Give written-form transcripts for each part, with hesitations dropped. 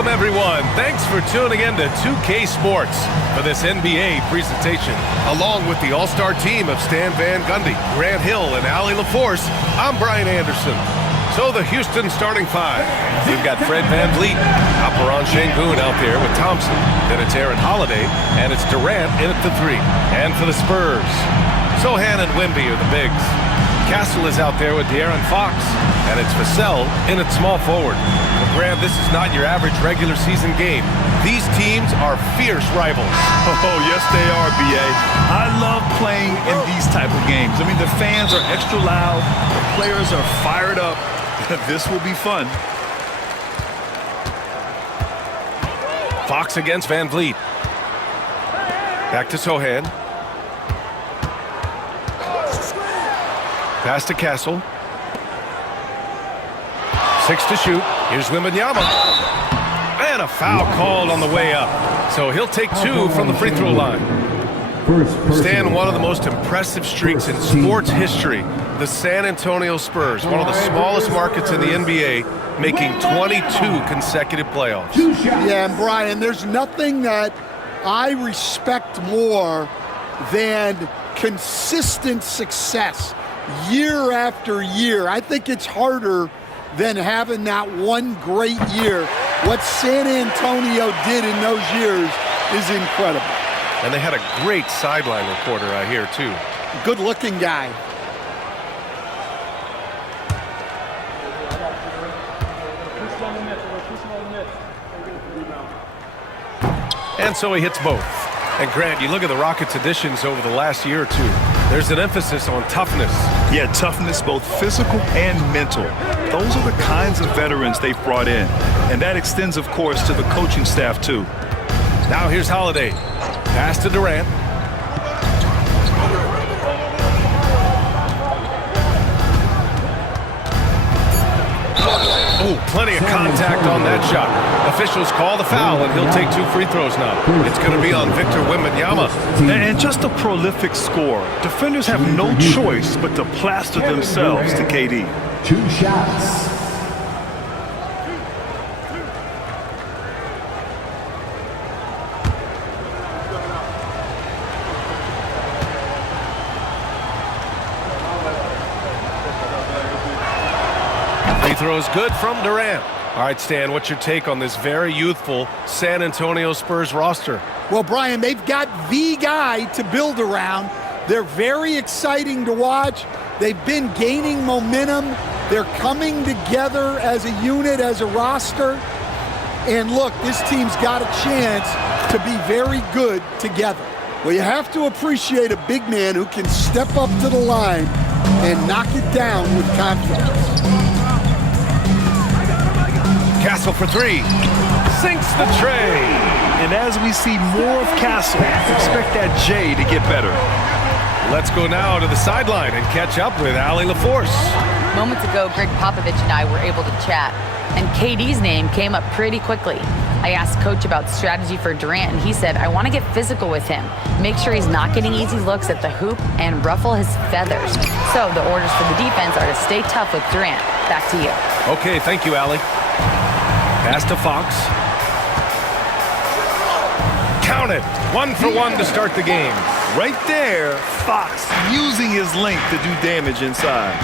Welcome, everyone. Thanks for tuning in to 2K Sports for this NBA presentation. Along with the all-star team of Stan Van Gundy, Grant Hill, and Allie LaForce, I'm Brian Anderson. So the Houston starting five. We've got Fred VanVleet, Alperen Sengun out there with Thompson. Then it's Aaron Holiday, and it's Durant in at the three. And for the Spurs, Sohan and Wemby are the bigs. Castle is out there with De'Aaron Fox, and it's Vassell in at small forward. Well, Grant, this is not your average regular season game. These teams are fierce rivals. Oh, yes, they are, B.A. I love playing in these type of games. I mean, the fans are extra loud. The players are fired up. This will be fun. Fox against VanVleet. Back to Sohan. Pass to Castle. 6 to shoot. Here's Wembanyama. And a foul called on the way up. So he'll take 2 from the free throw line. Stan, one of the most impressive streaks in sports history. The San Antonio Spurs, one of the smallest markets in the NBA, making 22 consecutive playoffs. Yeah, and Brian, there's nothing that I respect more than consistent success year after year. I think it's harder than having that one great year. What San Antonio did in those years is incredible. And they had a great sideline reporter, I hear, too. Good-looking guy. And so he hits both. And Grant, you look at the Rockets' additions over the last year or two. There's an emphasis on toughness. Yeah, toughness, both physical and mental. Those are the kinds of veterans they've brought in. And that extends, of course, to the coaching staff, too. Now here's Holiday. Pass to Durant. Oh, plenty of contact on that shot. Officials call the foul, and he'll take 2 free throws now. It's going to be on Victor Wembanyama. And just a prolific scorer. Defenders have no choice but to plaster themselves to KD. 2 shots. Free throw is good from Durant. All right, Stan, what's your take on this very youthful San Antonio Spurs roster? Well, Brian, they've got the guy to build around. They're very exciting to watch. They've been gaining momentum. They're coming together as a unit, as a roster. And look, this team's got a chance to be very good together. Well, you have to appreciate a big man who can step up to the line and knock it down with confidence. Castle for 3. Sinks the tray. And as we see more of Castle, expect that J to get better. Let's go now to the sideline and catch up with Allie LaForce. Moments ago, Greg Popovich and I were able to chat, and KD's name came up pretty quickly. I asked Coach about strategy for Durant, and he said, I want to get physical with him, make sure he's not getting easy looks at the hoop, and ruffle his feathers. So the orders for the defense are to stay tough with Durant. Back to you. Okay, thank you, Allie. Pass to Fox. Count it. 1 for 1 to start the game. Right there, Fox using his length to do damage inside.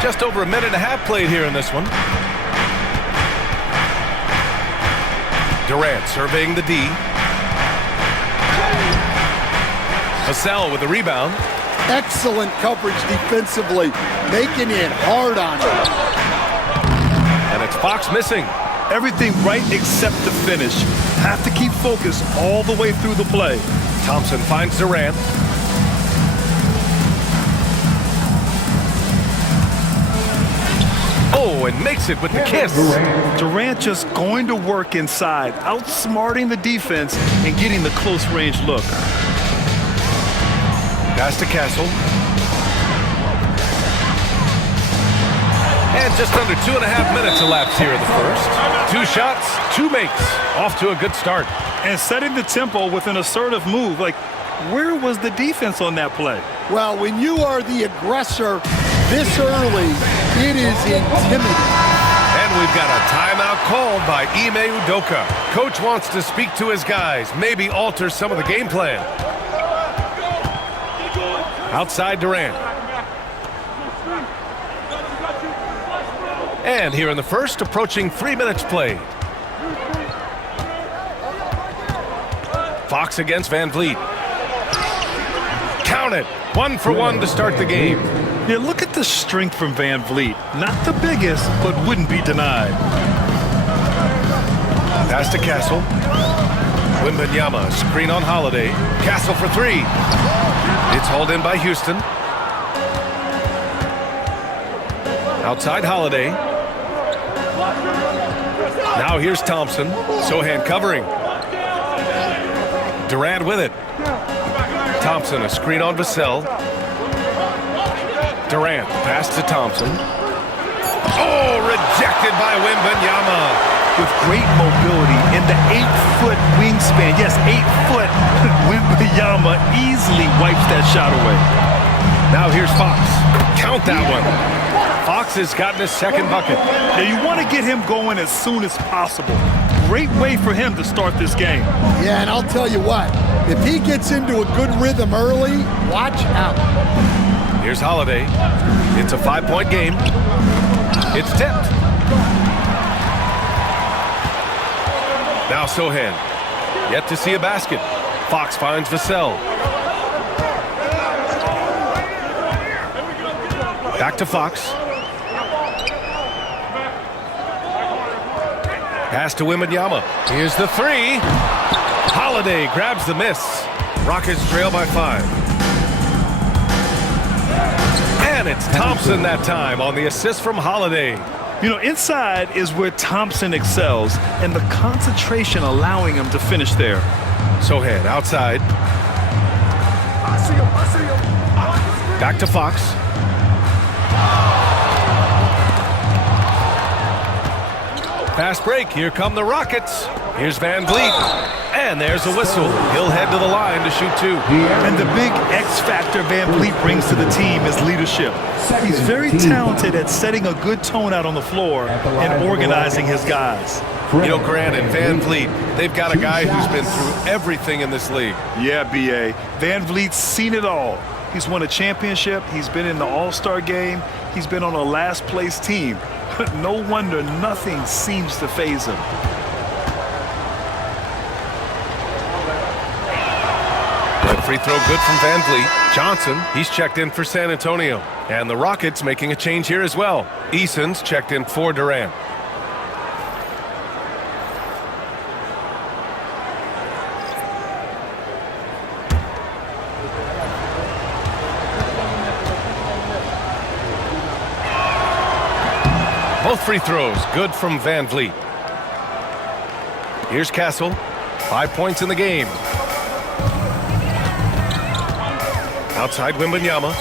Just over a minute and a half played here in this one. Durant surveying the D. Vassell with the rebound. Excellent coverage defensively, making it hard on him. And it's Fox missing. Everything right except the finish. Have to keep focused all the way through the play. Thompson finds Durant. Oh, and makes it with the kiss. Durant just going to work inside, outsmarting the defense and getting the close range look. Pass to Castle. And just under 2.5 minutes elapsed here in the first. 2 shots, 2 makes. Off to a good start. And setting the tempo with an assertive move. Like, where was the defense on that play? Well, when you are the aggressor this early, It is intimidating. And we've got a timeout called by Ime Udoka. Coach wants to speak to his guys, maybe alter some of the game plan. Outside Durant. And here in the first, approaching 3 minutes played. Fox against Van Vliet. Count it. 1 for 1 to start the game. Yeah, look at the strength from Van Vliet. Not the biggest, but wouldn't be denied. Pass to Castle. Wembanyama, screen on Holiday. Castle for 3. It's hauled in by Houston. Outside Holiday. Now here's Thompson. Sohan covering. Durant with it. Thompson, a screen on Vassell. Durant, pass to Thompson. Oh, rejected by Wembanyama. With great mobility in the 8-foot wingspan. Yes, 8 foot. Wembanyama easily wipes that shot away. Now here's Fox. Count that one. Fox has gotten his second bucket. Now you want to get him going as soon as possible. Great way for him to start this game. Yeah, and I'll tell you what, if he gets into a good rhythm early, watch out. Here's Holiday. It's a 5-point game. It's tipped. Now Sohan. Yet to see a basket. Fox finds Vassell. Back to Fox. Pass to Wembanyama. Here's the 3. Holiday grabs the miss. Rockets trail by 5. And it's Thompson that time on the assist from Holiday. You know, inside is where Thompson excels, and the concentration allowing him to finish there. Sohan outside. Back to Fox. Fast break. Here come the Rockets. Here's Van Vliet. And there's a whistle. He'll head to the line to shoot 2. And the big X factor Van Vliet brings to the team is leadership. He's very talented at setting a good tone out on the floor and organizing his guys. You know, Grant and Van Vliet, they've got a guy who's been through everything in this league. Yeah, B.A. Van Vliet's seen it all. He's won a championship. He's been in the All-Star game. He's been on a last-place team. No wonder nothing seems to faze him. That free throw good from Van Vliet. Johnson, he's checked in for San Antonio. And the Rockets making a change here as well. Eason's checked in for Durant. Both free throws good from Van Vliet. Here's Castle. 5 points in the game. Outside Wembanyama.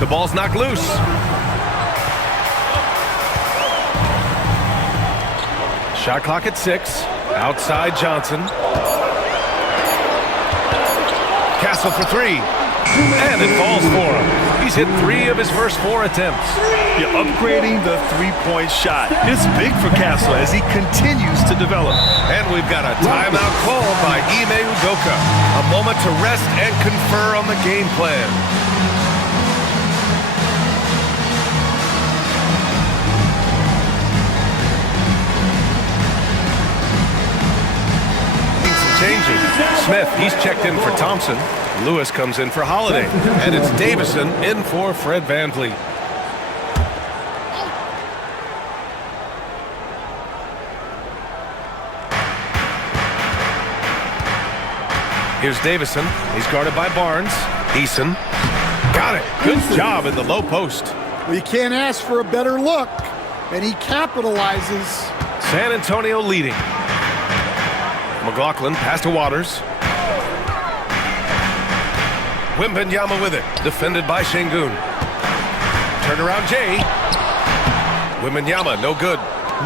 The ball's knocked loose. Shot clock at 6. Outside Johnson. Castle for 3. And it falls for him. He's hit 3 of his first 4 attempts. Yeah, upgrading the three-point shot. It's big for Castle as he continues to develop. And we've got a timeout called by Ime Udoka. A moment to rest and confer on the game plan. Changes. Smith, he's checked in for Thompson. Lewis comes in for Holiday. And it's Davison in for Fred Van Vliet. Here's Davison. He's guarded by Barnes. Eason. Got it. Good job in the low post. Well, you can't ask for a better look. And he capitalizes. San Antonio leading. McLaughlin, pass to Waters. Wembanyama with it, defended by Şengün. Turnaround Jay. Wembanyama, no good.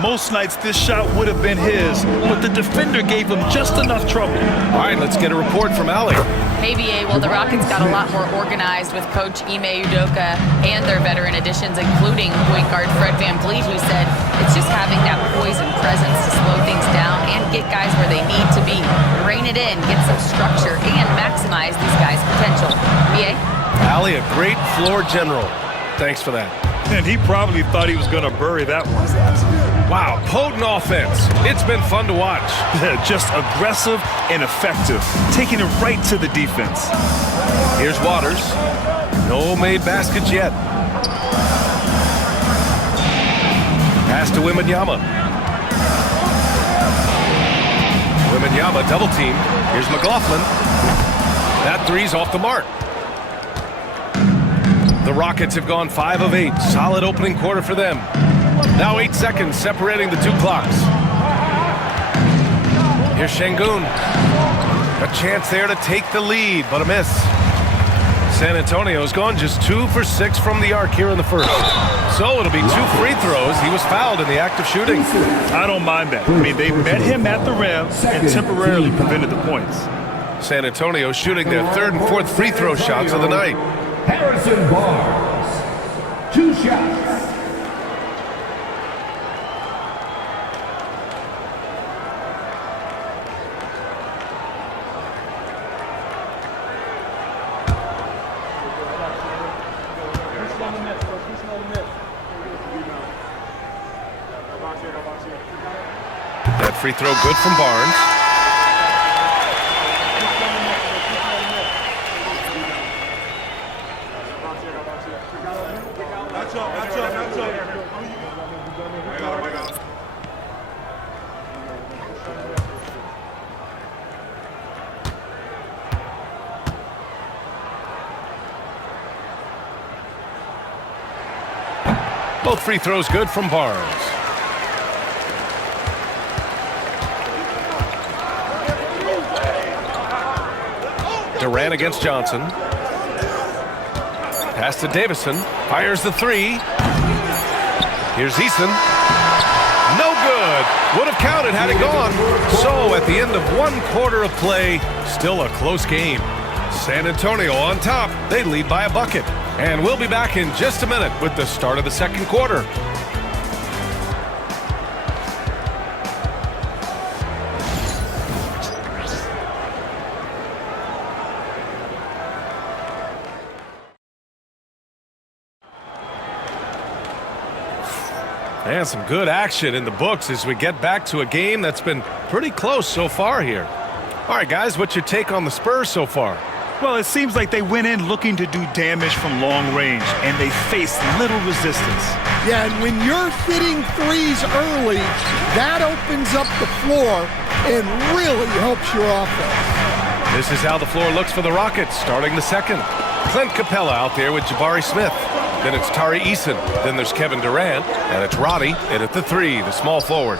Most nights this shot would have been his, but the defender gave him just enough trouble. All right, let's get a report from Allie. Hey, BA. Well, the Rockets got a lot more organized with Coach Ime Udoka and their veteran additions, including point guard Fred VanVleet, who said it's just having that poise and presence to slow things down and get guys where they need to be. Rein it in, get some structure, and maximize these guys' potential. BA? Allie, a great floor general. Thanks for that. And he probably thought he was going to bury that one. Wow, potent offense. It's been fun to watch. Just aggressive and effective, taking it right to the defense. Here's Waters. No made baskets yet. Pass to Wembanyama. Wembanyama double teamed. Here's McLaughlin. That three's off the mark. The Rockets have gone 5 of 8. Solid opening quarter for them. Now 8 seconds separating the two clocks. Here's Şengün. A chance there to take the lead, but a miss. San Antonio's gone just 2 for 6 from the arc here in the first. So it'll be 2 free throws. He was fouled in the act of shooting. I don't mind that. I mean, they met him at the rim and temporarily prevented the points. San Antonio shooting their 3rd and 4th free throw shots of the night. Harrison Barnes, 2 shots. That free throw good from Barnes. Both free throws good from Barnes. Durant against Johnson. Pass to Davison. Fires the 3. Here's Eason. No good. Would have counted had it gone. So at the end of 1 quarter of play, still a close game. San Antonio on top. They lead by a bucket. And we'll be back in just a minute with the start of the second quarter. And some good action in the books as we get back to a game that's been pretty close so far here. All right, guys, what's your take on the Spurs so far? Well, it seems like they went in looking to do damage from long range, and they faced little resistance. Yeah, and when you're hitting threes early, that opens up the floor and really helps your offense. This is how the floor looks for the Rockets starting the second. Clint Capella out there with Jabari Smith. Then it's Tari Eason. Then there's Kevin Durant. And it's Roddy in at the 3, the small forward.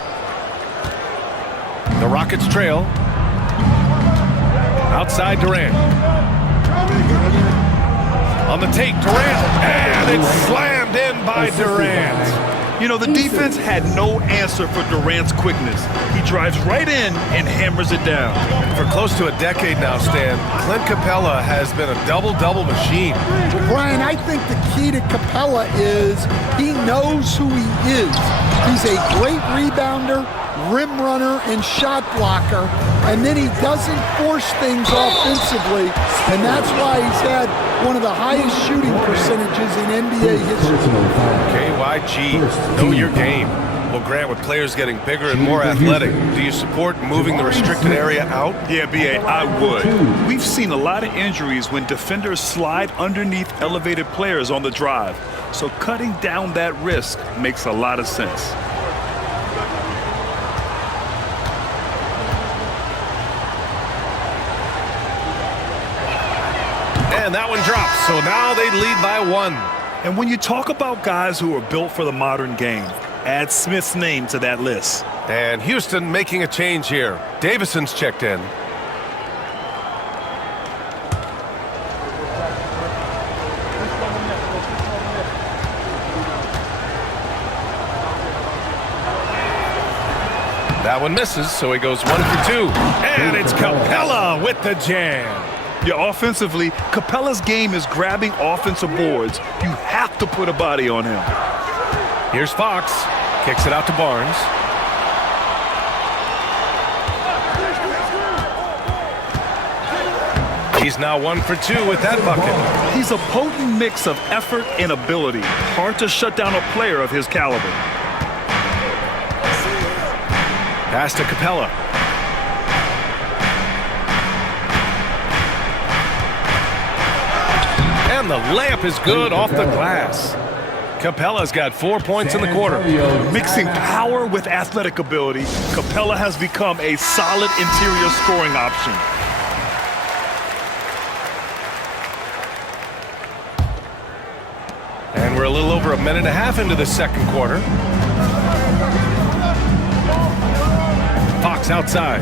The Rockets trail. Outside Durant. On the take, Durant. And it's slammed in by Durant. You know, the defense had no answer for Durant's quickness. He drives right in and hammers it down. For close to a decade now, Stan, Clint Capella has been a double-double machine. Well, Brian, I think the key to Capella is he knows who he is. He's a great rebounder, rim runner, and shot blocker, and then he doesn't force things offensively, and that's why he's had one of the highest shooting percentages in NBA history. KYG, know your game. Well, Grant, with players getting bigger and more athletic, do you support moving the restricted area out? Yeah, B.A., I would. We've seen a lot of injuries when defenders slide underneath elevated players on the drive, so cutting down that risk makes a lot of sense. And that one drops, so now they lead by 1. And when you talk about guys who are built for the modern game, add Smith's name to that list. And Houston making a change here. Davison's checked in. That one misses, so he goes 1 for 2. And it's Capella with the jam. Yeah, offensively, Capella's game is grabbing offensive boards. You have to put a body on him. Here's Fox. Kicks it out to Barnes. He's now 1 for 2 with that bucket. He's a potent mix of effort and ability. Hard to shut down a player of his caliber. Pass to Capella. And the layup is good off the glass. Capella's got 4 points in the quarter. Mixing power with athletic ability, Capella has become a solid interior scoring option. And we're a little over a minute and a half into the second quarter. Fox outside.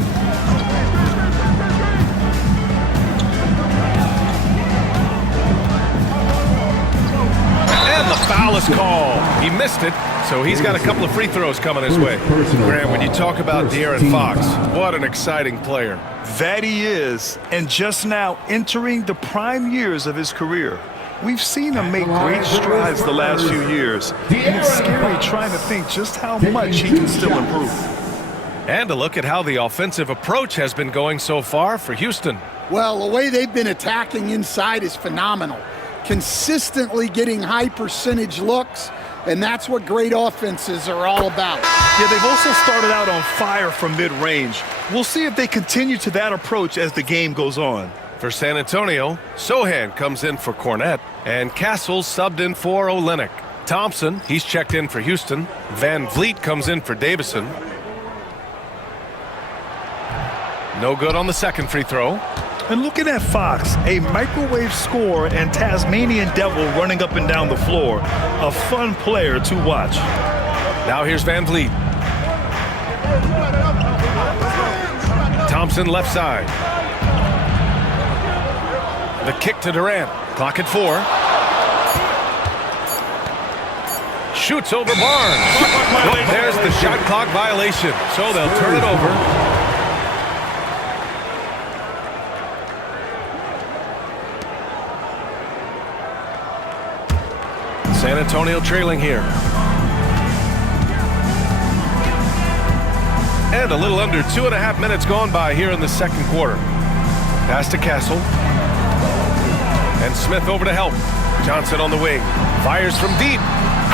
And the foul is called. He missed it, so he's got a couple of free throws coming his way. Graham, when you talk about De'Aaron Fox, what an exciting player. That he is, and just now entering the prime years of his career. We've seen him make great strides the last few years, and it's scary trying to think just how much he can still improve. And a look at how the offensive approach has been going so far for Houston. Well, the way they've been attacking inside is phenomenal. Consistently getting high percentage looks, and that's what great offenses are all about. Yeah, they've also started out on fire from mid-range. We'll see if they continue to that approach as the game goes on. For San Antonio, Sohan comes in for Cornette, and Castle subbed in for Olynyk. Thompson, he's checked in for Houston. Van Vliet comes in for Davison. No good on the second free throw. And looking at Fox, a microwave scorer and Tasmanian devil running up and down the floor. A fun player to watch. Now here's Van Vliet. Thompson left side. The kick to Durant. Clock at 4. Shoots over Barnes. Oh, there's the shot clock violation. So they'll turn it over. San Antonio trailing here. And a little under 2.5 minutes gone by here in the second quarter. Pass to Castle. And Smith over to help. Johnson on the wing. Fires from deep.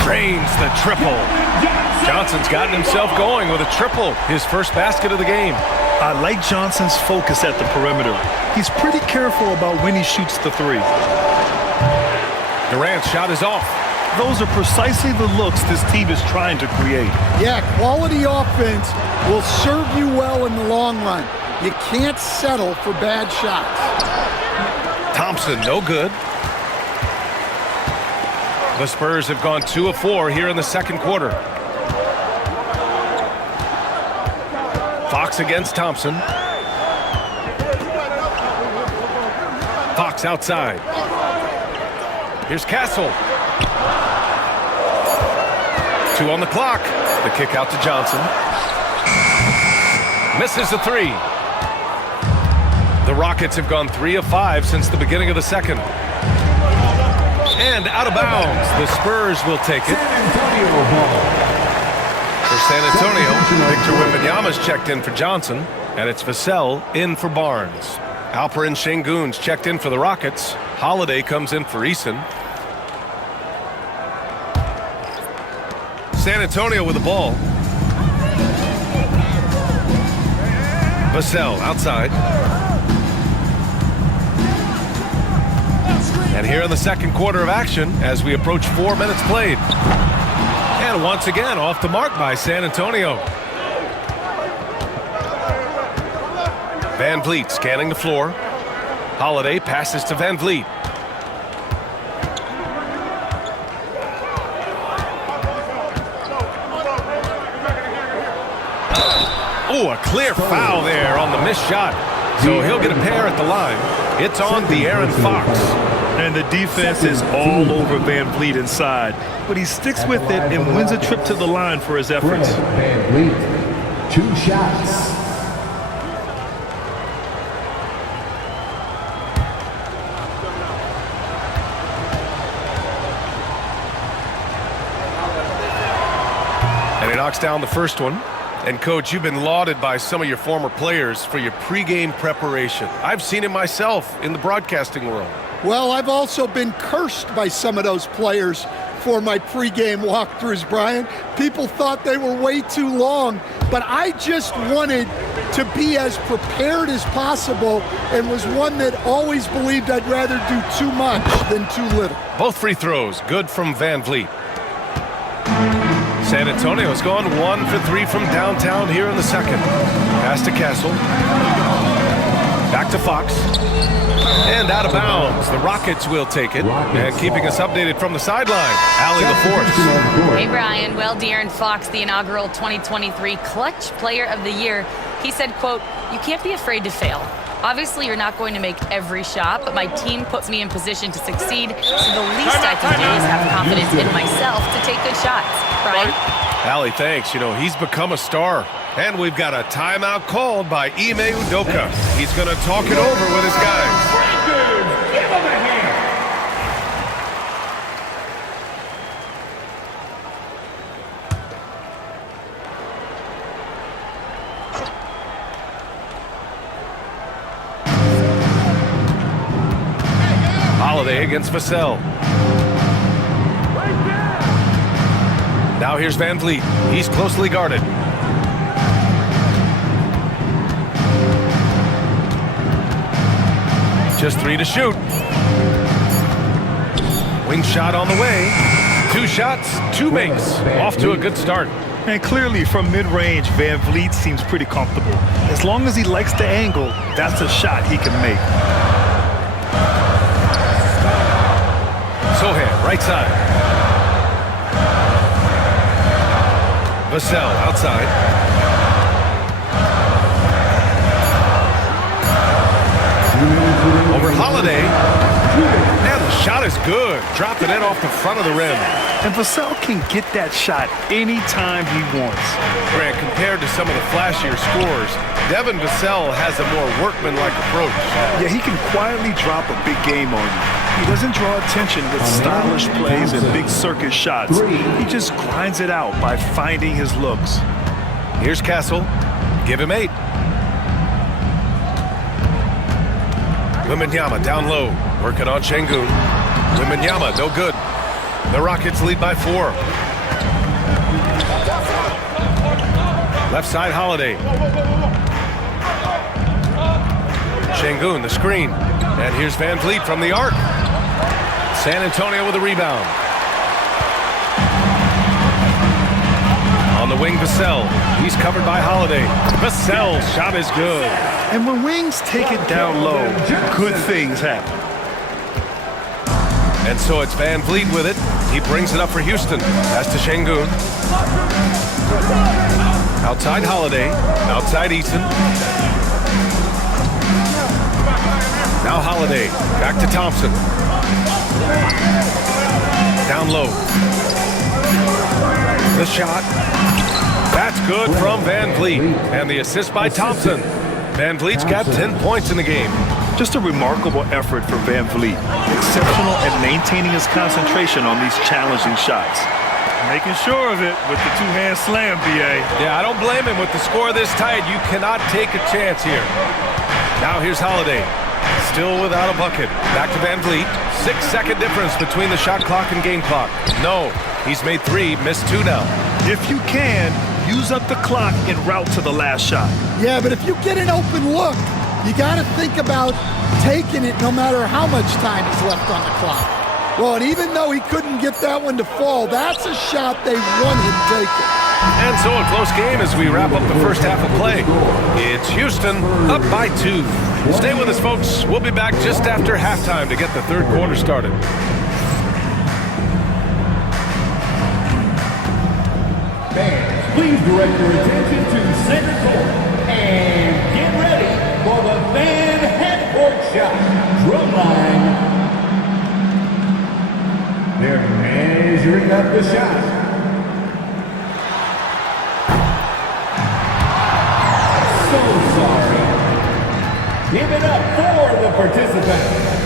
Drains the triple. Johnson's gotten himself going with a triple. His first basket of the game. I like Johnson's focus at the perimeter. He's pretty careful about when he shoots the three. Durant's shot is off. Those are precisely the looks this team is trying to create. Yeah, quality offense will serve you well in the long run. You can't settle for bad shots. Thompson, no good. The Spurs have gone 2 of 4 here in the second quarter. Fox against Thompson. Fox outside. Here's Castle. 2 on the clock. The kick out to Johnson. Misses the 3. The Rockets have gone 3 of 5 since the beginning of the second. And out of bounds. The Spurs will take it. For San Antonio, Victor Wembanyama's checked in for Johnson, and it's Vassell in for Barnes. Alperen Şengün's checked in for the Rockets. Holiday comes in for Eason. San Antonio with the ball. Vassell outside. And here in the second quarter of action as we approach 4 minutes played. And once again off the mark by San Antonio. Van Vliet scanning the floor. Holiday passes to Van Vliet. Oh, a clear foul there on the missed shot. So he'll get a pair at the line. It's on De'Aaron Fox. And the defense is all over Van Vliet inside. But he sticks with it and wins a trip to the line for his efforts. 2 shots. And he knocks down the first one. And, Coach, you've been lauded by some of your former players for your pregame preparation. I've seen it myself in the broadcasting world. Well, I've also been cursed by some of those players for my pregame walkthroughs, Brian. People thought they were way too long, but I just wanted to be as prepared as possible and was one that always believed I'd rather do too much than too little. Both free throws, good from Van Vliet. San Antonio's gone 1 for 3 from downtown here in the second. Pass to Castle. Back to Fox. And out of bounds. The Rockets will take it. And keeping us updated from the sideline, Allie LaForce. Hey, Brian. Well, De'Aaron Fox, the inaugural 2023 Clutch Player of the Year, he said, quote, "You can't be afraid to fail. Obviously, you're not going to make every shot, but my team puts me in position to succeed, so the least I can do is have confidence in myself to take good shots." Brian? Allie, thanks. You know, he's become a star. And we've got a timeout called by Ime Udoka. He's going to talk it over with his guys. Give him a hand. Holiday against Vassell. Now here's Van Vliet. He's closely guarded. Just 3 to shoot. Wing shot on the way. 2 shots, 2 makes. Off to a good start. And clearly from mid-range, Van Vliet seems pretty comfortable. As long as he likes the angle, that's a shot he can make. Sohan, right side. Vassell outside. Over Holiday. And the shot is good. Dropped it in off the front of the rim. And Vassell can get that shot anytime he wants. Grant, compared to some of the flashier scores, Devin Vassell has a more workmanlike approach. Yeah, he can quietly drop a big game on you. He doesn't draw attention with stylish plays and big circus shots. He just grinds it out by finding his looks. Here's Castle. Give him 8. Wembanyama down low, working on Şengün. Wembanyama, no good. The Rockets lead by 4. Left side, Holiday. Şengün, the screen. And here's Van Vliet from the arc. San Antonio with a rebound. On the wing, Vassell. He's covered by Holiday. Vassell's shot is good. And when wings take it down low, good things happen. And so it's Van Vliet with it. He brings it up for Houston. Pass to Şengün. Outside Holiday. Outside Eason. Now Holiday. Back to Thompson. Down low. The shot. That's good from Van Vliet. And the assist by Thompson. Van Vliet's got 10 points in the game. Just a remarkable effort for Van Vliet. Exceptional at maintaining his concentration on these challenging shots. Making sure of it with the two-hand slam, B.A. Yeah, I don't blame him with the score this tight. You cannot take a chance here. Now here's Holiday. Still without a bucket. Back to Van Vliet. 6-second difference between the shot clock and game clock. No, he's made 3, missed 2 now. If you can, use up the clock en route to the last shot. Yeah, but if you get an open look, you got to think about taking it no matter how much time is left on the clock. Well, and even though he couldn't get that one to fall, that's a shot they want him taking. And so a close game as we wrap up the first half of play. It's Houston up by 2. Stay with us, folks. We'll be back just after halftime to get the third quarter started. Fans, please direct your attention to center court and get ready for the fan half-court shot. Drumline. They're measuring up the shot. participants.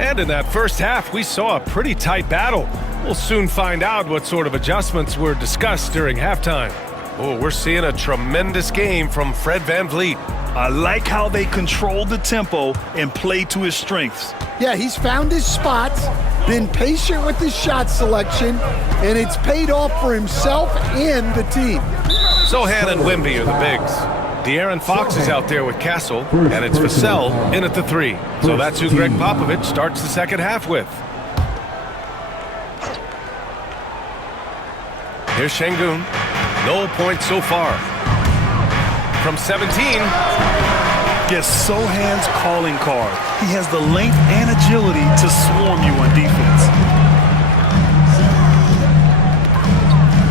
And in that first half, we saw a pretty tight battle. We'll soon find out what sort of adjustments were discussed during halftime. Oh, we're seeing a tremendous game from Fred VanVleet. I like how they control the tempo and play to his strengths. Yeah, he's found his spots, been patient with his shot selection, and it's paid off for himself and the team. Sohan and Wemby are the bigs. De'Aaron Fox is out there with Castle, and it's Vassell in at the 3. So that's who Greg Popovich starts the second half with. Here's Şengün. No points so far. From 17. Yes, Sohan's calling card. He has the length and agility to swarm you on defense.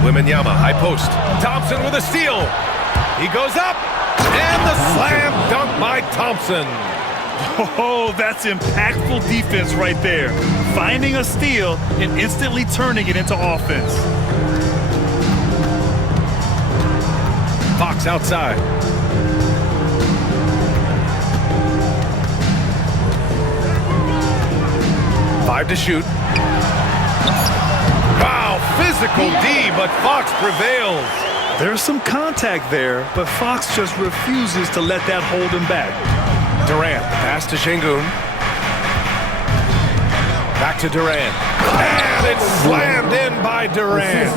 Wembanyama, high post. Thompson with a steal. He goes up. And the slam dunk by Thompson. Oh, that's impactful defense right there. Finding a steal and instantly turning it into offense. Fox outside. Five to shoot. Wow, physical D, but Fox prevails. There's some contact there, but Fox just refuses to let that hold him back. Durant, pass to Şengün. Back to Durant. And it's slammed in by Durant.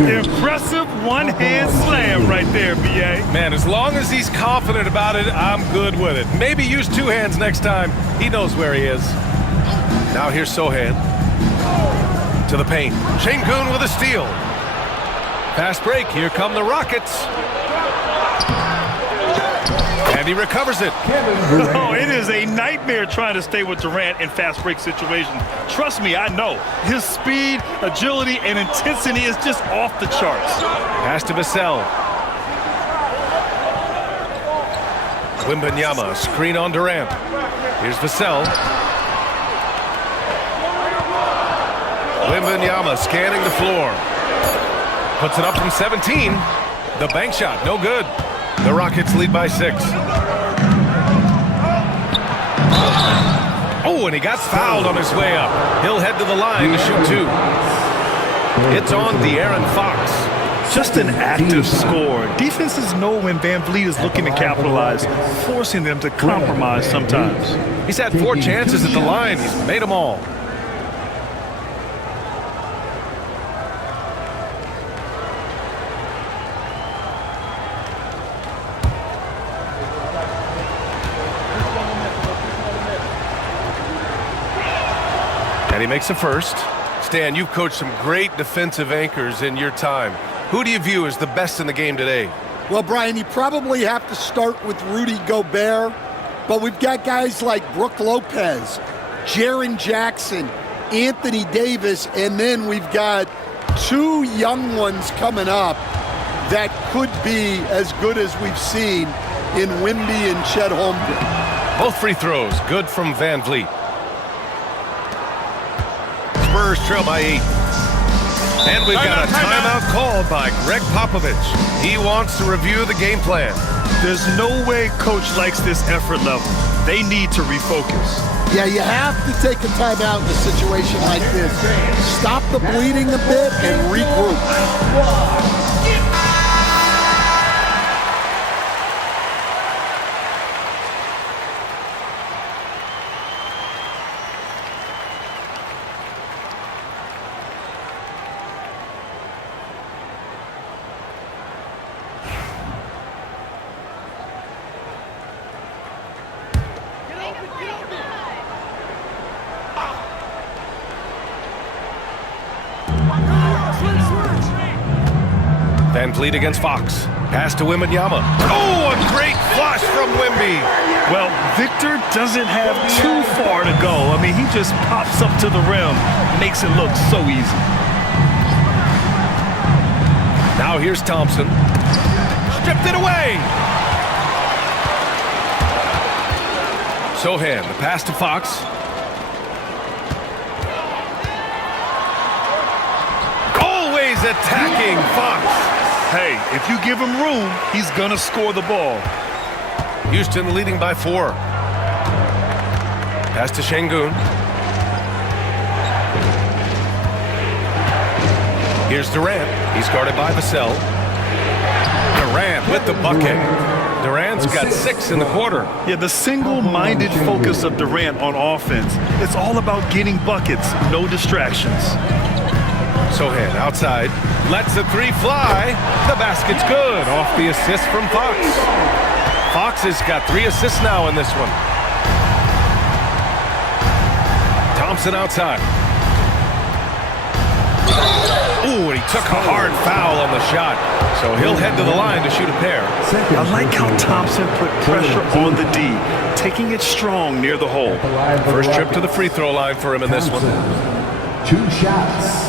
Impressive one-hand slam right there, B.A. Man, as long as he's confident about it, I'm good with it. Maybe use two hands next time. He knows where he is. Now here's Sohan. To the paint. Şengün with a steal. Fast break, here come the Rockets. And he recovers it. Oh, it is a nightmare trying to stay with Durant in fast break situations. Trust me, I know. His speed, agility, and intensity is just off the charts. Pass to Vassell. Wembanyama, screen on Durant. Here's Vassell. Wembanyama scanning the floor. Puts it up from 17. The bank shot, no good. The Rockets lead by 6. Oh, and he got fouled on his way up. He'll head to the line to shoot 2. It's on De'Aaron Fox. Just an active score. Defenses know when VanVleet is looking to capitalize, forcing them to compromise sometimes. He's had 4 chances at the line. He's made them all. And he makes a first. Stan, you've coached some great defensive anchors in your time. Who do you view as the best in the game today? Well, Brian, you probably have to start with Rudy Gobert, but we've got guys like Brook Lopez, Jaren Jackson, Anthony Davis, and then we've got 2 young ones coming up that could be as good as we've seen in Wemby and Chet Holmgren. Both free throws, good from VanVleet. Spurs trail by 8. And we've got a timeout called by Greg Popovich. He wants to review the game plan. There's no way coach likes this effort level. They need to refocus. Yeah, you have to take a timeout in a situation like this. Stop the bleeding a bit and regroup. Van Vliet against Fox. Pass to Wembanyama. Oh, a great flush from Wemby. Well, Victor doesn't have too far to go. I mean, he just pops up to the rim, makes it look so easy. Now here's Thompson. Stripped it away. Sohan, the pass to Fox. Always attacking Fox. Hey, if you give him room, he's going to score the ball. Houston leading by 4. Pass to Şengün. Here's Durant. He's guarded by Vassell. Durant with the bucket. Durant's got 6 in the quarter. Yeah, the single-minded focus of Durant on offense. It's all about getting buckets, no distractions. Sohan outside. Lets the 3 fly. The basket's good. Off the assist from Fox. Fox has got 3 assists now in this one. Thompson outside. Ooh, and he took a hard foul on the shot. So he'll head to the line to shoot a pair. I like how Thompson put pressure on the D, taking it strong near the hole. First trip to the free throw line for him in this one. 2 shots.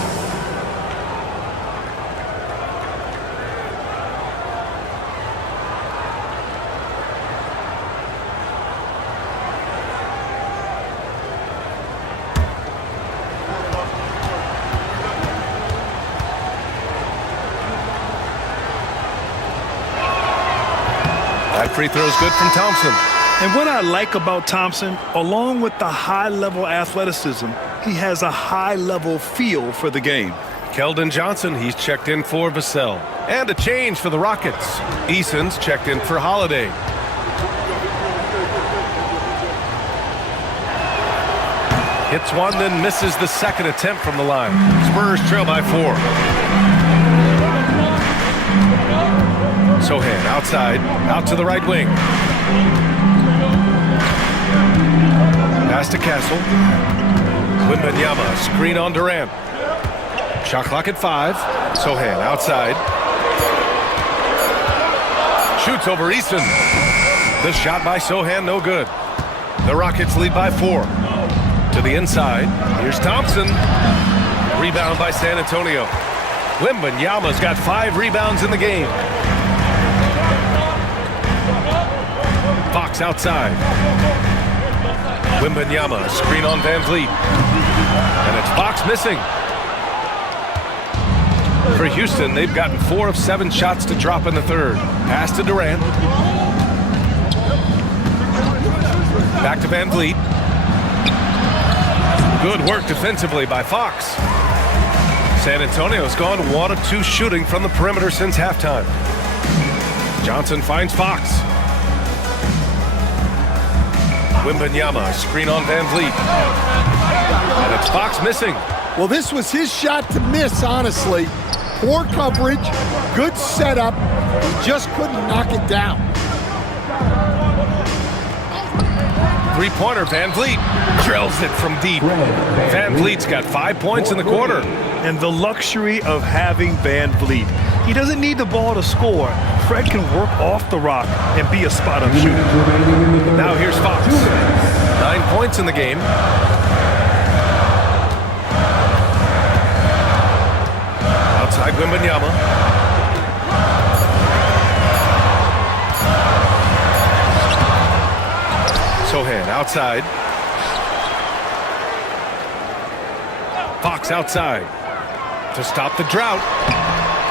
That free throw is good from Thompson. And what I like about Thompson, along with the high-level athleticism, he has a high-level feel for the game. Keldon Johnson, he's checked in for Vassell. And a change for the Rockets. Eason's checked in for Holiday. Hits one, then misses the second attempt from the line. Spurs trail by 4. Sohan outside, out to the right wing. Pass to Castle. Wembanyama, screen on Durant. Shot clock at 5. Sohan outside. Shoots over Eason. The shot by Sohan, no good. The Rockets lead by 4. To the inside. Here's Thompson. Rebound by San Antonio. Wembanyama's got 5 rebounds in the game. Fox outside. Wembanyama, screen on Van Vliet. And it's Fox missing. For Houston, they've gotten 4 of 7 shots to drop in the third. Pass to Durant. Back to Van Vliet. Good work defensively by Fox. San Antonio's gone 1 of 2 shooting from the perimeter since halftime. Johnson finds Fox. Wembanyama, screen on Van Vliet. And it's Fox missing. Well, this was his shot to miss, honestly. Poor coverage, good setup. He just couldn't knock it down. Three-pointer, Van Vliet drills it from deep. Van Vliet's got 5 points in the quarter. And the luxury of having Van Vliet. He doesn't need the ball to score. Fred can work off the rock and be a spot-up shooter. Now here's Fox. 9 points in the game. Outside Wembanyama. Sohan outside. Fox outside to stop the drought.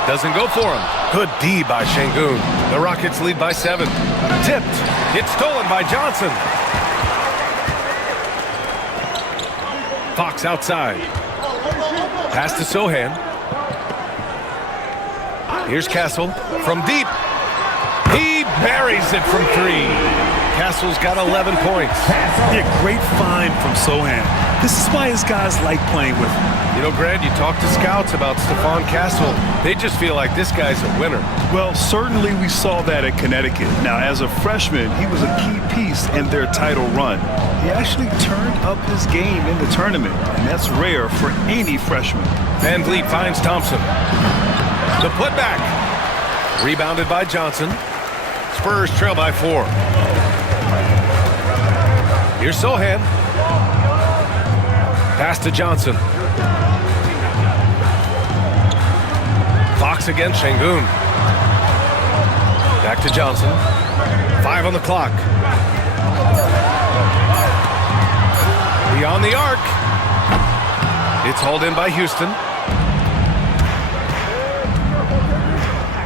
Doesn't go for him. Good D by Şengün. The Rockets lead by 7. Tipped. It's stolen by Johnson. Fox outside. Pass to Sohan. Here's Castle from deep. He buries it from 3. Castle's got 11 points. Yeah, great find from Sohan. This is why his guys like playing with him. You know, Grant, you talk to scouts about Stephon Castle. They just feel like this guy's a winner. Well, certainly we saw that at Connecticut. Now, as a freshman, he was a key piece in their title run. He actually turned up his game in the tournament, and that's rare for any freshman. Van Vliet finds Thompson. The putback. Rebounded by Johnson. Spurs trail by 4. Here's Sohan. Pass to Johnson. Fox against Şengün. Back to Johnson. 5 on the clock. Beyond the arc. It's hauled in by Houston.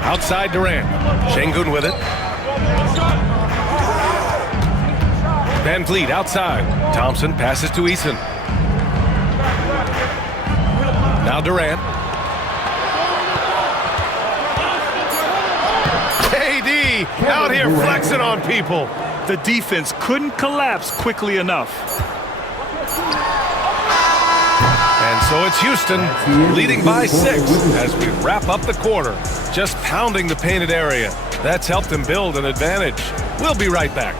Outside Durant. Şengün with it. Van Vliet outside. Thompson passes to Eason. Now Durant. KD out here flexing on people. The defense couldn't collapse quickly enough. And so it's Houston leading by 6 as we wrap up the quarter. Just pounding the painted area. That's helped them build an advantage. We'll be right back.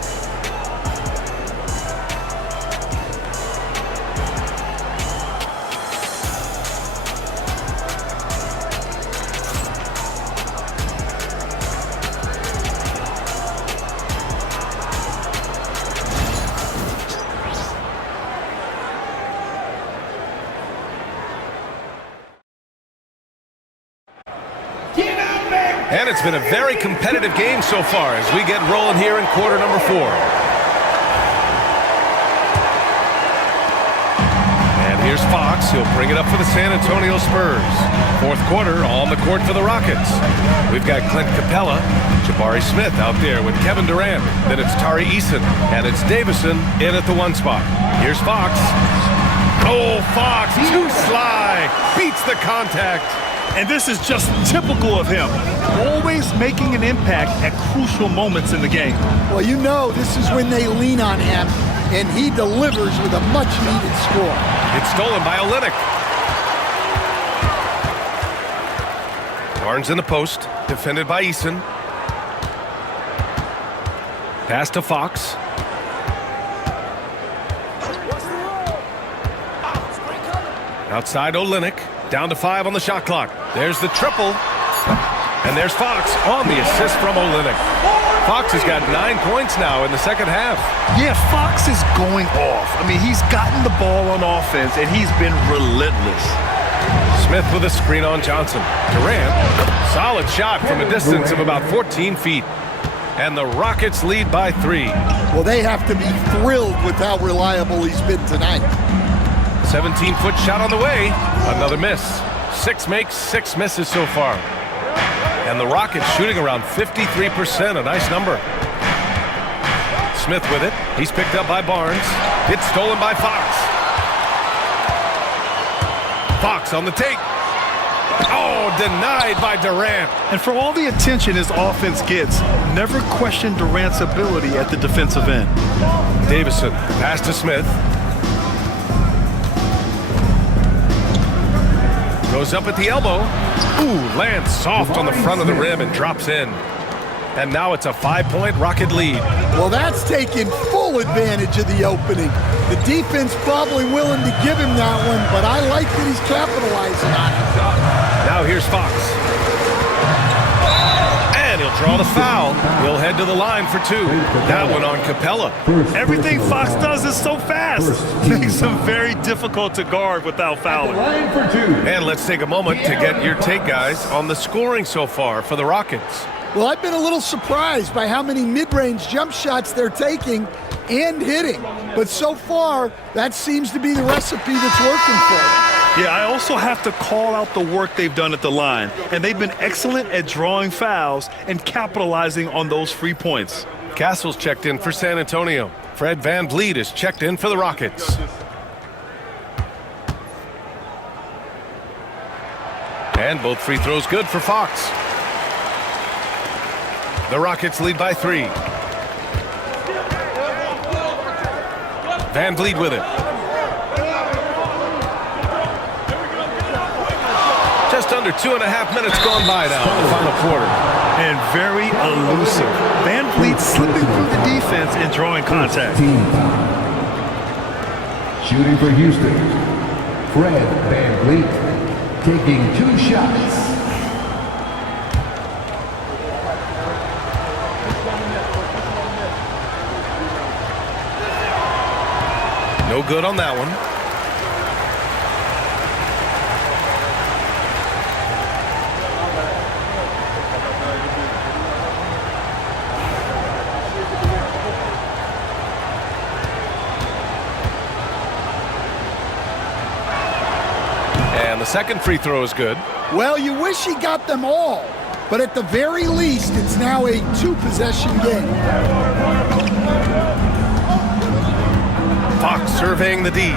And it's been a very competitive game so far as we get rolling here in quarter number 4. And here's Fox. He'll bring it up for the San Antonio Spurs. Fourth quarter on the court for the Rockets. We've got Clint Capella, Jabari Smith out there with Kevin Durant. Then it's Tari Eason, and it's Davison in at the 1 spot. Here's Fox. Oh, Fox, too sly. Beats the contact. And this is just typical of him, always making an impact at crucial moments in the game. Well, you know this is when they lean on him, and he delivers with a much-needed score. It's stolen by Olynyk. Barnes in the post, defended by Eason. Pass to Fox. Outside Olynyk. Down to 5 on the shot clock. There's the triple. And there's Fox on the assist from Olynyk. Fox has got 9 points now in the second half. Yeah, Fox is going off. I mean, he's gotten the ball on offense, and he's been relentless. Smith with a screen on Johnson. Durant, solid shot from a distance of about 14 feet. And the Rockets lead by 3. Well, they have to be thrilled with how reliable he's been tonight. 17-foot shot on the way. Another miss. 6 makes, 6 misses so far. And the Rockets shooting around 53%, a nice number. Smith with it. He's picked up by Barnes. It's stolen by Fox. Fox on the take. Oh, denied by Durant. And for all the attention his offense gets, never question Durant's ability at the defensive end. Davison, pass to Smith. Goes up at the elbow. Ooh, lands soft on the front of the rim and drops in. And now it's a 5-point Rocket lead. Well, that's taking full advantage of the opening. The defense probably willing to give him that one, but I like that he's capitalizing on it. Now here's Fox. And he'll draw the foul. He'll head to the line for 2. That one on Capella. Everything Fox does is so fast. Makes him very difficult to guard without fouling. Line for 2. And let's take a moment to get your take, guys, on the scoring so far for the Rockets. Well, I've been a little surprised by how many mid-range jump shots they're taking and hitting. But so far, that seems to be the recipe that's working for them. Yeah, I also have to call out the work they've done at the line. And they've been excellent at drawing fouls and capitalizing on those free points. Castle's checked in for San Antonio. Fred Van Vliet is checked in for the Rockets. And both free throws good for Fox. The Rockets lead by 3. Van Vliet with it. Just under 2.5 minutes gone by now in the final quarter. And very elusive. Van Vliet slipping through the defense and drawing contact. Shooting for Houston, Fred Van Vliet taking 2 shots. No good on that one. And the second free throw is good. Well, you wish he got them all, but at the very least, it's now a two-possession game. Fox surveying the D.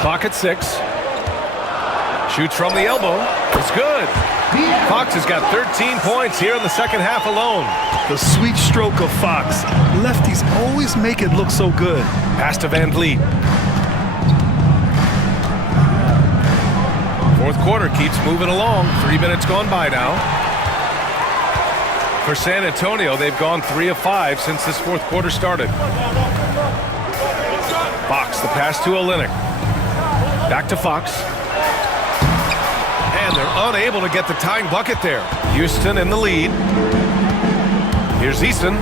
Clock at 6. Shoots from the elbow. It's good. Fox has got 13 points here in the second half alone. The sweet stroke of Fox. Lefties always make it look so good. Pass to Van Vliet. Fourth quarter keeps moving along. 3 minutes gone by now. For San Antonio, they've gone 3 of 5 since this fourth quarter started. Fox, the pass to Olynyk. Back to Fox. And they're unable to get the tying bucket there. Houston in the lead. Here's Eason.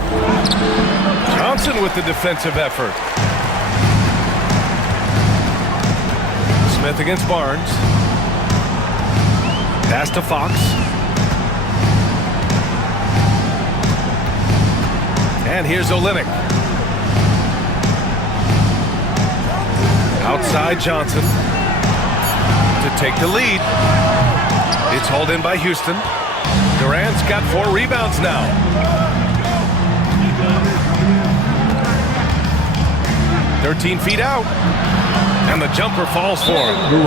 Johnson with the defensive effort. Smith against Barnes. Pass to Fox. And here's Olynyk. Outside Johnson to take the lead. It's hauled in by Houston. Durant's got 4 rebounds now. "13 feet out. And the jumper falls for him.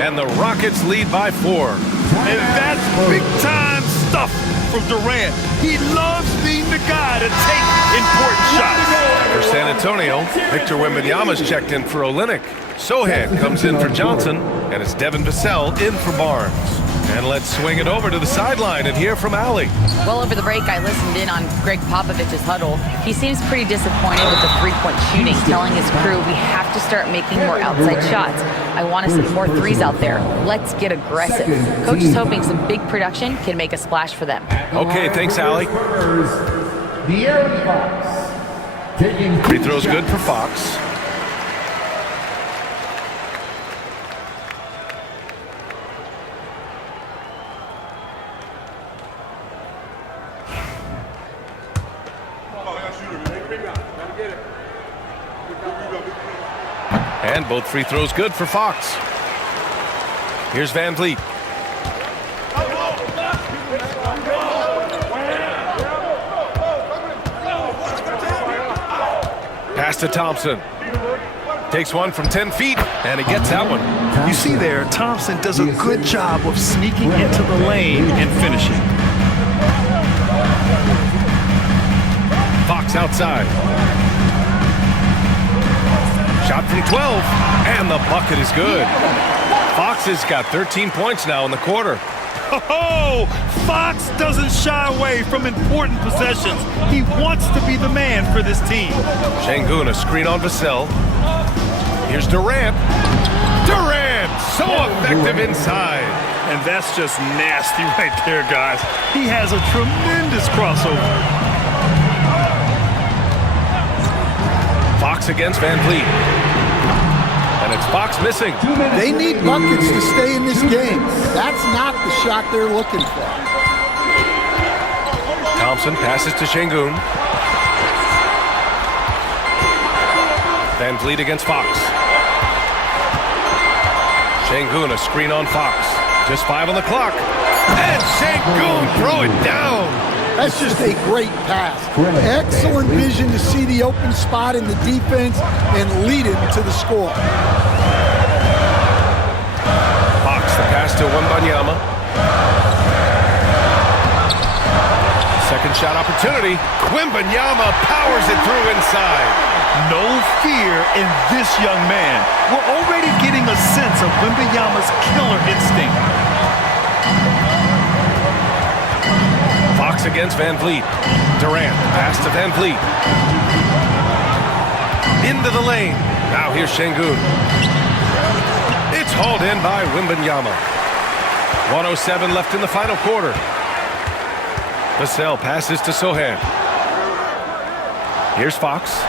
And the Rockets lead by 4. And that's big-time stuff from Durant. He loves being the guy to take important shots. For San Antonio, Victor Wembanyama's checked in for Olynyk. Sohan comes in for Johnson, and it's Devin Vassell in for Barnes. And let's swing it over to the sideline and hear from Allie. Well, over the break, I listened in on Greg Popovich's huddle. He seems pretty disappointed with the three-point shooting, telling his crew, we have to start making more outside shots. I want to see more threes out there. Let's get aggressive. Coach is hoping some big production can make a splash for them. Okay, thanks, Allie. De'Aaron Fox taking Free throw's good for Fox. And both free throws good for Fox. Here's Van Vliet. Pass to Thompson. Takes one from 10 feet, and he gets that one. You see there, Thompson does a good job of sneaking into the lane and finishing. Fox outside. Shot from 12, and the bucket is good. Fox has got 13 points now in the quarter. Oh, Fox doesn't shy away from important possessions. He wants to be the man for this team. Şengün, a screen on Vassell. Here's Durant. Durant, so effective inside. And that's just nasty right there, guys. He has a tremendous crossover. Fox against Van Vliet. And it's Fox missing. They need buckets to stay in this game. That's not the shot they're looking for. Thompson passes to Şengün. Van Vliet against Fox. Şengün, a screen on Fox. Just 5 on the clock. And Şengün throw it down. That's just a great pass. Excellent vision to see the open spot in the defense and lead him to the score. Fox, the pass to Wembanyama. Second shot opportunity. Wembanyama powers it through inside. No fear in this young man. We're already getting a sense of Wembanyama's killer instinct. Fox against Van Vliet. Durant, pass to Van Vliet. Into the lane. Now here's Şengün. It's hauled in by Wembanyama. 1:07 left in the final quarter. Vassell passes to Sohan. Here's Fox.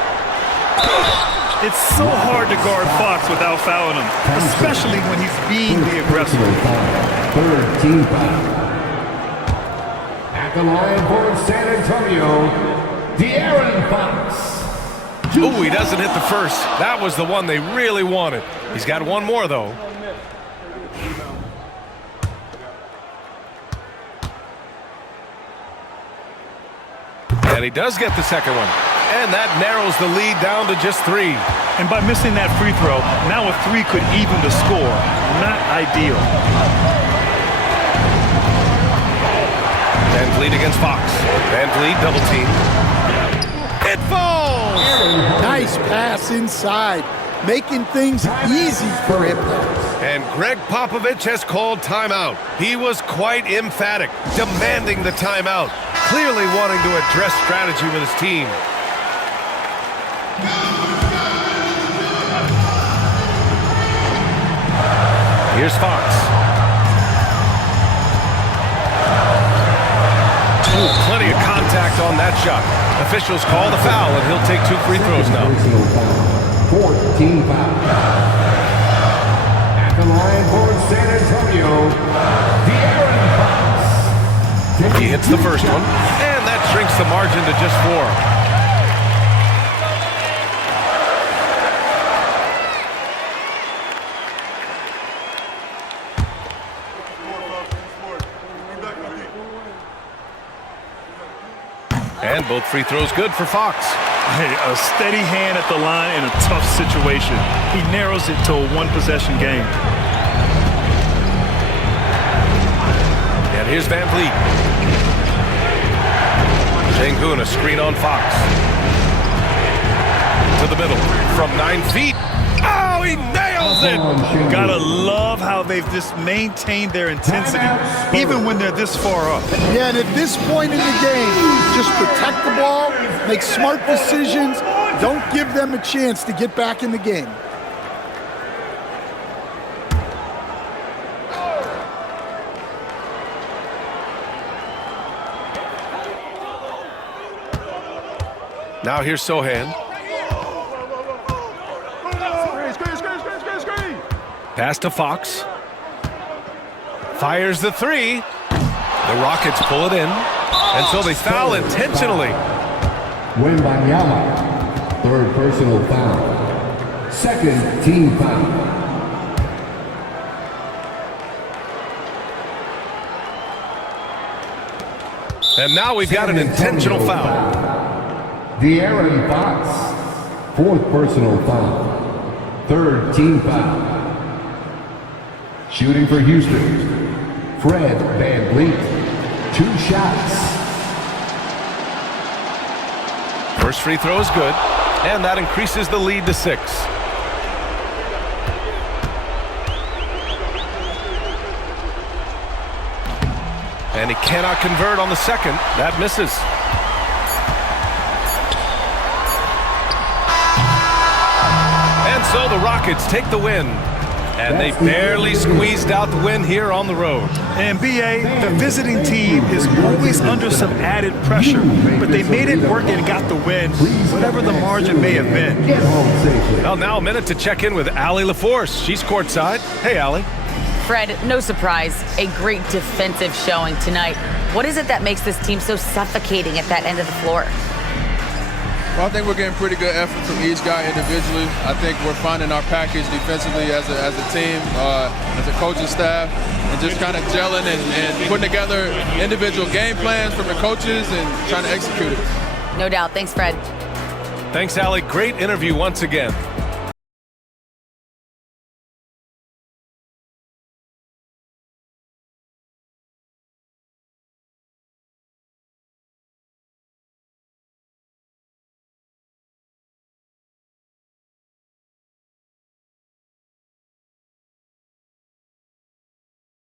It's so hard to guard Fox without fouling him, especially when he's being the aggressor. Third team foul. At the line for San Antonio, De'Aaron Fox. Oh, he doesn't hit the first. That was the one they really wanted. He's got one more, though. And he does get the second one. And that narrows the lead down to just 3. And by missing that free throw, now a 3 could even the score. Not ideal. Van Vliet against Fox. Van Vliet double team. It falls! Nice pass inside, making things easy for him. And Greg Popovich has called timeout. He was quite emphatic, demanding the timeout, clearly wanting to address strategy with his team. Here's Fox. Ooh, plenty of contact on that shot. Officials call the foul, and he'll take 2 free throws now. 14 foul. At the line for San Antonio, De'Aaron Fox. He hits the first one, and that shrinks the margin to just 4. And both free throws good for Fox. Hey, a steady hand at the line in a tough situation. He narrows it to a 1-possession game. And here's Van Vliet. Sengun, a screen on Fox. To the middle from 9 feet. Oh, he nails it! Gotta love how they've just maintained their intensity, even when they're this far up. Yeah, and at this point in the game, just protect the ball, make smart decisions, don't give them a chance to get back in the game. Now here's Sohan. Pass to Fox. Fires the 3. The Rockets pull it in. And so they foul intentionally. Wembanyama, third personal foul. Second team foul. And now we've got an intentional foul. De'Aaron Fox, fourth personal foul. Third team foul. Shooting for Houston, Fred VanVleet. 2 shots. First free throw is good, and that increases the lead to 6. And he cannot convert on the second. That misses. And so the Rockets take the win. And they barely squeezed out the win here on the road. And BA, the visiting team is always under some added pressure, but they made it work and got the win, whatever the margin may have been. Well, now a minute to check in with Allie LaForce. She's courtside. Hey, Allie. Fred, no surprise, a great defensive showing tonight. What is it that makes this team so suffocating at that end of the floor? Well, I think we're getting pretty good effort from each guy individually. I think we're finding our package defensively as a team, as a coaching staff, and just kind of gelling and putting together individual game plans from the coaches and trying to execute it. No doubt. Thanks, Fred. Thanks, Allie. Great interview once again.